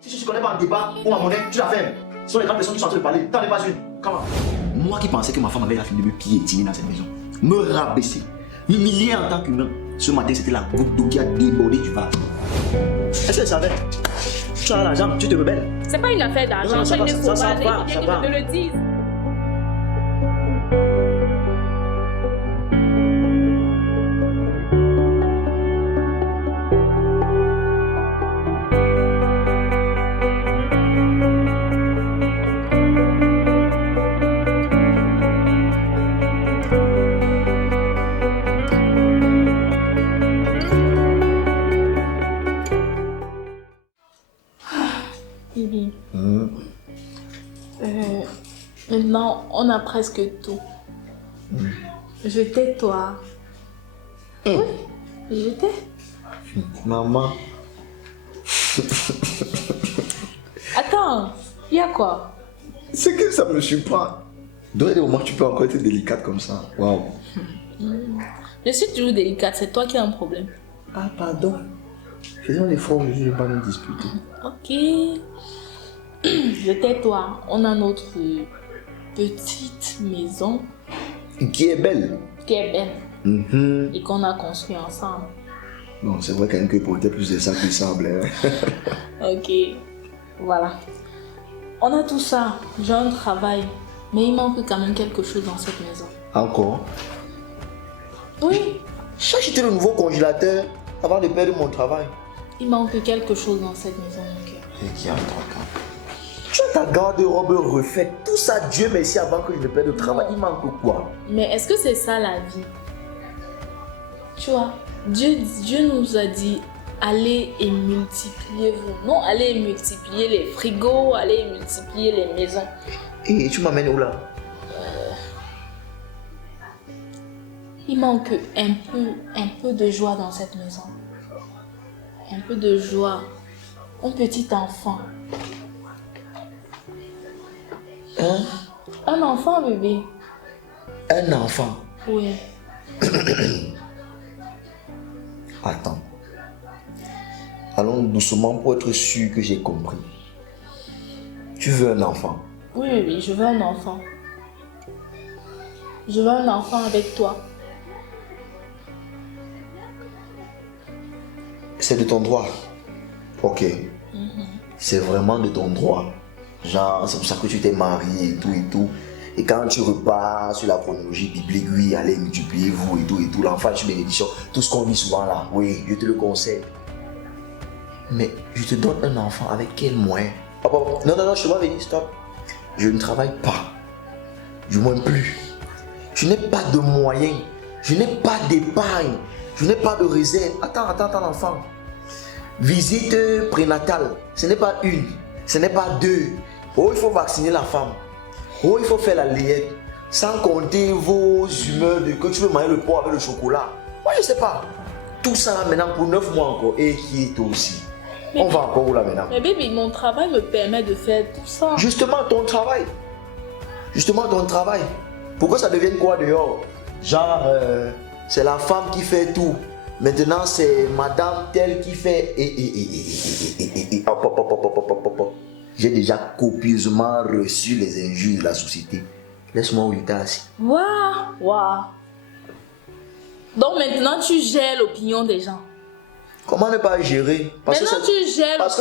Si tu ne connais pas un débat ou ma monnaie, tu la fermes. Ce sont les grandes personnes qui sont en train de parler. T'en es pas une. Comment? Moi qui pensais que ma femme avait la fini de me piétiner dans cette maison, me rabaisser, m'humilier en tant qu'humain. Ce matin, c'était la goutte d'eau qui a débordé du vase. Est-ce qu'elle savait? Tu as l'argent, tu te rebelles. C'est pas une affaire d'argent, c'est une escroquade. Ça Il va, faut ça bien va. que je te le dise. Bibi. Maintenant, on a presque tout. Je t'ai, toi. Oui, je t'ai. Maman. Attends, il y a quoi? C'est que ça me surprend. Dans des moments, tu peux encore être délicate comme ça. Waouh. Je suis toujours délicate, c'est toi qui as un problème. Ah, pardon. Faisons l'effort, je ne vais pas nous disputer. Ok. Je t'ai, toi. On a notre petite maison Qui est belle. qui est belle et qu'on a construit ensemble. Bon, c'est vrai quand même que peut-être plus de ça qu'il semble. Hein. Ok. Voilà. On a tout ça. J'ai un travail. Mais il manque quand même quelque chose dans cette maison. Encore. Oui. J'ai acheté le nouveau congélateur avant de perdre mon travail. Il manque quelque chose dans cette maison, mon cœur. Et qui a un truc. Tu as ta garde-robe refaite. Tout ça, Dieu merci, avant que je ne perde le travail. Il manque quoi? Mais est-ce que c'est ça la vie? Tu vois, Dieu nous a dit allez et multipliez-vous. Non, allez et multiplier les frigos, allez et multiplier les maisons. Et tu m'amènes où là? Il manque un peu de joie dans cette maison. Un peu de joie. Un petit enfant. Hein? Un enfant, bébé. Un enfant. Oui. Attends. Allons doucement pour être sûr que j'ai compris. Tu veux un enfant? Oui, bébé, je veux un enfant. Je veux un enfant avec toi. C'est de ton droit. Ok. C'est vraiment de ton droit. Genre, c'est pour ça que tu t'es marié et tout et tout. Et quand tu repars sur la chronologie biblique, oui, allez, multipliez-vous et tout, l'enfant, tu bénédiction, tout ce qu'on dit souvent là, oui, je te le conseille. Mais je te donne un enfant avec quel moyen? Non, je te vois venir, stop. Je ne travaille pas. Du moins plus. Je n'ai pas de moyens. Je n'ai pas d'épargne. Je n'ai pas de réserve. Attends, enfant. Visite prénatale. Ce n'est pas une. Ce n'est pas deux. Oh, il faut vacciner la femme. Oh, il faut faire la layette. Sans compter vos humeurs de que tu veux manger le pot avec le chocolat. Moi, je ne sais pas. Tout ça là maintenant pour 9 mois encore. Et qui est toi aussi? Mais on va encore où là maintenant? Mais bébé, mon travail me permet de faire tout ça. Justement ton travail. Pourquoi ça devient quoi dehors? Genre, c'est la femme qui fait tout. Maintenant, c'est madame telle qui fait. Hop. J'ai déjà copieusement reçu les injures de la société. Laisse-moi où il est assis. Waouh. Donc maintenant, tu gères l'opinion des gens. Comment ne pas gérer? Parce que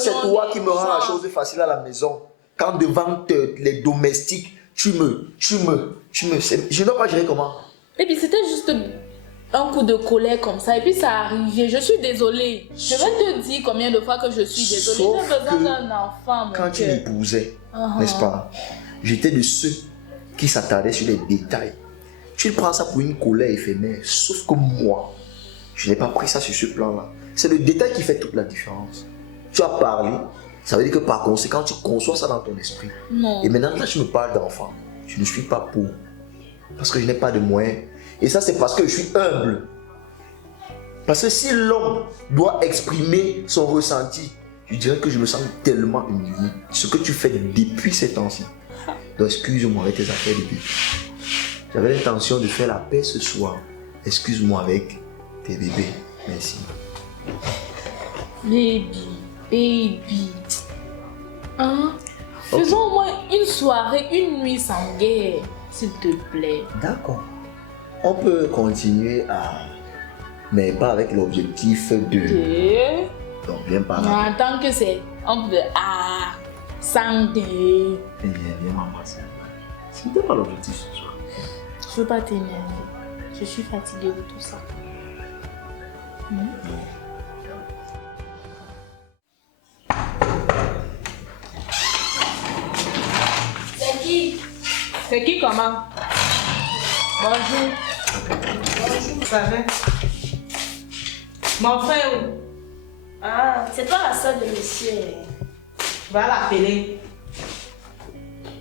c'est toi qui me rends la chose facile à la maison. Quand devant les domestiques, tu me. Je ne dois pas gérer comment? Et puis c'était juste un coup de colère comme ça. Et puis ça a arrivé. Je suis désolée. Je vais te dire combien de fois que je suis désolée. J'ai besoin d'un enfant, mon quand tu cœur. m'épousais, n'est-ce pas? J'étais de ceux qui s'attardaient sur les détails. Tu prends ça pour une colère éphémère. Sauf que moi, je n'ai pas pris ça sur ce plan-là. C'est le détail qui fait toute la différence. Tu as parlé, ça veut dire que par conséquent, tu conçois ça dans ton esprit. Non. Et maintenant, là, tu me parles d'enfant. Je ne suis pas pour. Parce que je n'ai pas de moyens. Et ça, c'est parce que je suis humble. Parce que si l'homme doit exprimer son ressenti, je dirais que je me sens tellement humilié. Ce que tu fais depuis ces temps-ci. Donc, excuse-moi avec tes affaires depuis. J'avais l'intention de faire la paix ce soir. Excuse-moi avec tes bébés. Merci. Baby. Hein? Faisons au moins une soirée, une nuit sans guerre, s'il te plaît. D'accord. On peut continuer mais pas avec l'objectif de... Donc, viens par là. Tant que c'est un peu de santé. Viens m'embrasser. C'était pas l'objectif ce soir. Je veux pas t'énerver. Je suis fatiguée de tout ça. C'est qui? C'est qui comment? Bonjour. Bonjour. Ça va? Mon frère où? Ah, c'est toi la soeur de monsieur. Va l'appeler.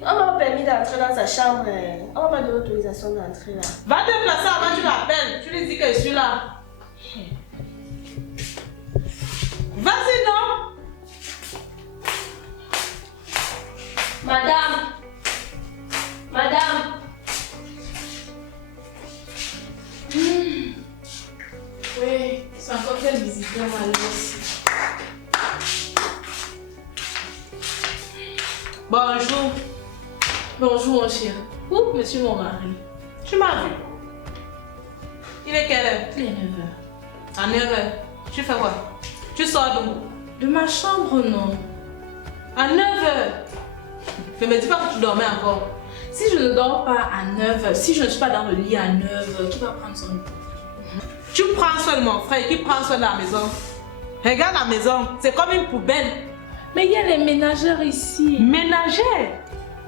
On m'a permis d'entrer dans sa chambre. On m'a pas donné l'autorisation d'entrer là. Va te placer avant que tu l'appelles. Tu lui dis que je suis là. Vas-y non. Madame. Madame. Oui, c'est encore quel visiteur malheureux aussi. Bonjour. Bonjour mon chéri. Où monsieur mon mari? Tu m'as vu? Il est quelle heure? Il est 9h. À 9h. Tu fais quoi? Tu sors d'où? De ma chambre, non. À 9h. Ne me dis pas que tu dormais encore. Si je ne dors pas à 9h, si je ne suis pas dans le lit à 9h, qui va prendre son lit? Tu prends soin de mon frère qui prend soin de la maison. Regarde la maison, c'est comme une poubelle. Mais il y a les ménagères ici. Ménagère.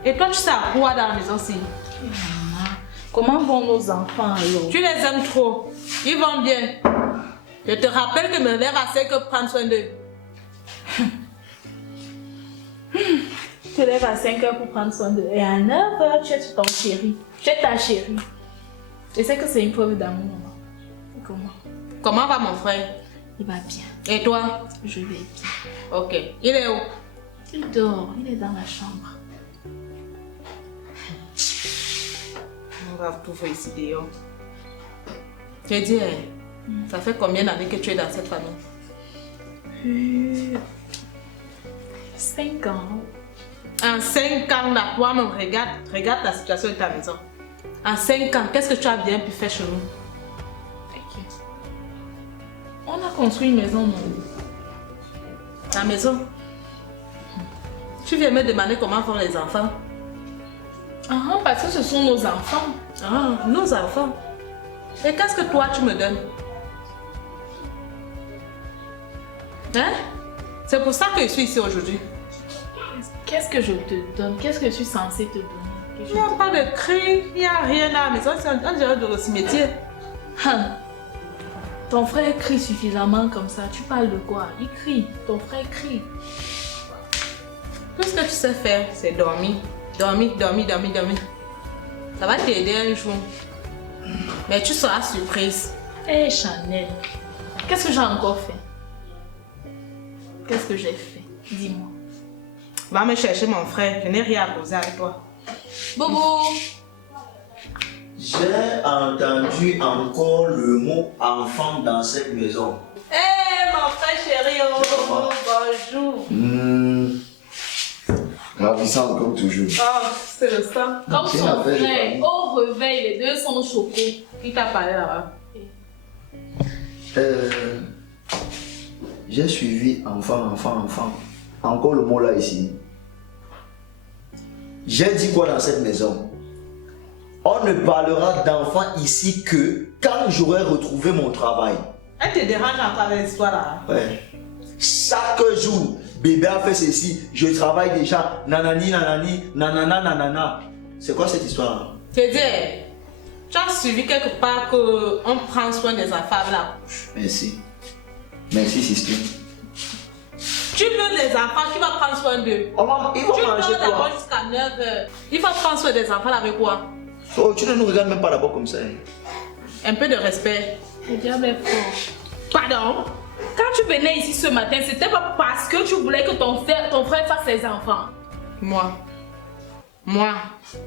Et toi, tu sais à quoi dans la maison-ci? Maman, comment vont nos enfants alors? Tu les aimes trop. Ils vont bien. Je te rappelle que me lève assez que prendre soin d'eux. Tu te lèves à 5h pour prendre soin d'eux. Et à 9h, tu es ton chéri. Tu es ta chérie. Et c'est que c'est une preuve d'amour, maman. Comment? Comment va mon frère? Il va bien. Et toi? Je vais bien. Ok. Il est où? Il dort. Il est dans la chambre. On va tout faire ici dehors. Je dis, ça fait combien d'années que tu es dans cette famille? 5 ans. En 5 ans, là, toi-même, regarde la situation de ta maison. En 5 ans, qu'est-ce que tu as bien pu faire chez nous? On a construit une maison, non? La maison? Tu viens me demander comment font les enfants? Ah, parce que ce sont nos enfants. Ah, nos enfants. Et qu'est-ce que toi tu me donnes? Hein? C'est pour ça que je suis ici aujourd'hui. Qu'est-ce que je te donne? Qu'est-ce que je suis censée te donner? Il n'y a pas de cri, il n'y a rien à la maison, c'est un dirait de le cimetière. Ton frère crie suffisamment comme ça. Tu parles de quoi? Il crie. Ton frère crie. Tout ce que tu sais faire, c'est dormir. Dormir. Ça va t'aider un jour. Mais tu seras surprise. Hé Chanel, qu'est-ce que j'ai encore fait? Qu'est-ce que j'ai fait? Dis-moi. Va me chercher mon frère, je n'ai rien à poser avec toi. Bobo! J'ai entendu encore le mot enfant dans cette maison. Hé mon frère chéri, oh, bonjour. Ravissante comme toujours. Oh, c'est le sang. Comme C'est son la veille, frère, au réveil, les deux sont choqués. Qui t'a parlé là-bas? J'ai suivi enfant. Encore le mot là ici. J'ai dit quoi dans cette maison? On ne parlera d'enfant ici que quand j'aurai retrouvé mon travail. Elle te dérange encore avec l'histoire là? Ouais. Chaque jour, bébé a fait ceci, je travaille déjà, nanani, nanana. C'est quoi cette histoire? C'est dire, tu as suivi quelque part qu'on prend soin des enfants avec la bouche. Merci. Merci, sister. Tu veux les enfants, qui va prendre soin d'eux? Ils vont Tu manger dors d'abord quoi? jusqu'à 9h. Il va prendre soin des enfants avec quoi? Oh, tu ne nous regardes même pas d'abord comme ça. Un peu de respect. Le diable est fort. Pardon? Quand tu venais ici ce matin, c'était pas parce que tu voulais que ton frère fasse ses enfants. Moi.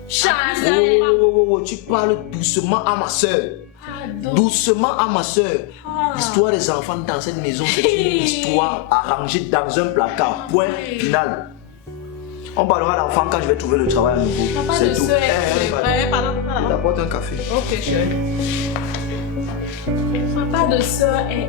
Chanel. Oh, tu parles doucement à ma soeur. Pardon. Doucement à ma soeur. L'histoire des enfants dans cette maison, c'est une histoire arrangée dans un placard. Point final. On parlera d'enfant quand je vais trouver le travail à nouveau. Papa C'est de tout. soeur, Pardon. Je pardon. t'apporte un café. Ok, chérie. Papa de soeur est